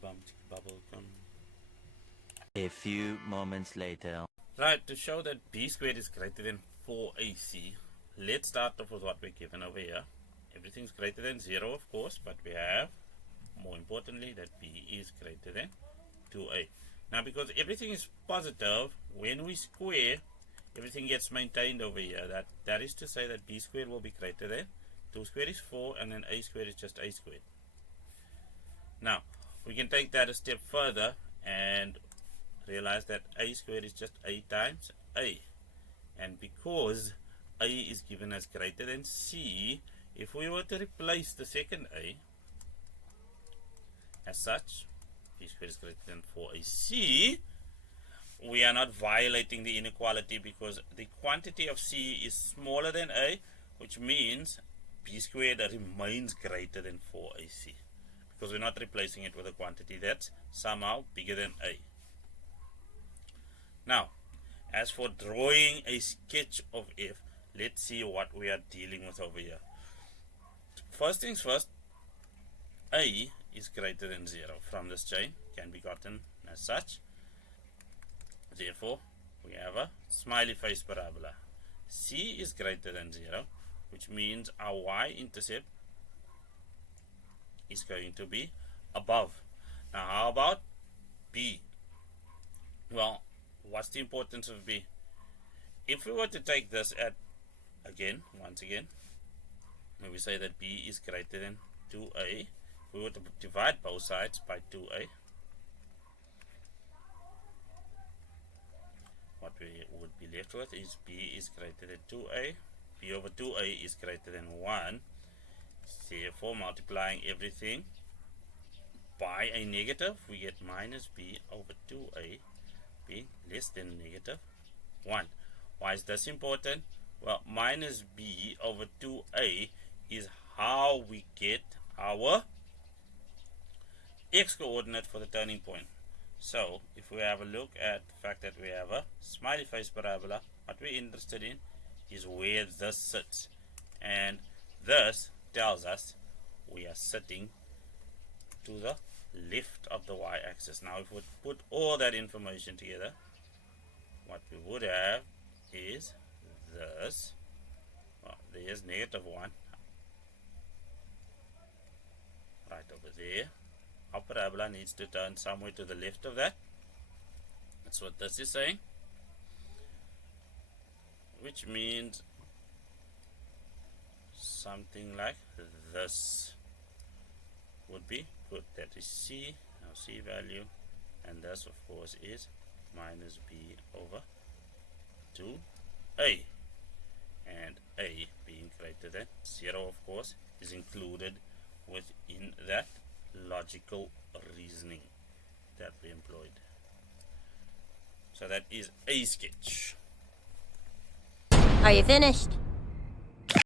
Bubble gum. A few moments later. Right, to show that b squared is greater than 4ac, let's start off with what we're given over here. Everything's greater than 0, of course, but we have, more importantly, that b is greater than 2a. Now, because everything is positive, when we square, everything gets maintained over here. That is to say that b squared will be greater than 2 squared is 4, and then a squared is just a squared. Now, we can take that a step further and realize that a squared is just a times a. And because a is given as greater than c, if we were to replace the second a as such, b squared is greater than 4ac, we are not violating the inequality because the quantity of c is smaller than a, which means b squared remains greater than 4ac because we're not replacing it with a quantity that's somehow bigger than a. Now, as for drawing a sketch of f, let's see what we are dealing with over here. First things first, a is greater than 0 from this chain, can be gotten as such. Therefore, we have a smiley face parabola. C is greater than 0, which means our y-intercept is going to be above. Now, how about B? Well, what's the importance of B? If we were to take this at, once again, when we say that B is greater than 2A, if we were to divide both sides by 2A, what we would be left with is B is greater than 2A. B over 2A is greater than 1. Therefore, multiplying everything by a negative, we get minus B over 2A being less than negative 1. Why is this important? Well, minus B over 2A is how we get our x-coordinate for the turning point. So, if we have a look at the fact that we have a smiley face parabola, what we're interested in is where this sits. And this tells us we are sitting to the left of the y-axis. Now, if we put all that information together, what we would have is this. Well, there's negative 1 right over there. Our parabola needs to turn somewhere to the left of that. That's what this is saying. Which means something like this would be good. That is C, our C value. And this, of course, is minus B over 2A. And A being greater than 0, of course, is included within that logical reasoning that we employed. So that is a sketch. Are you finished?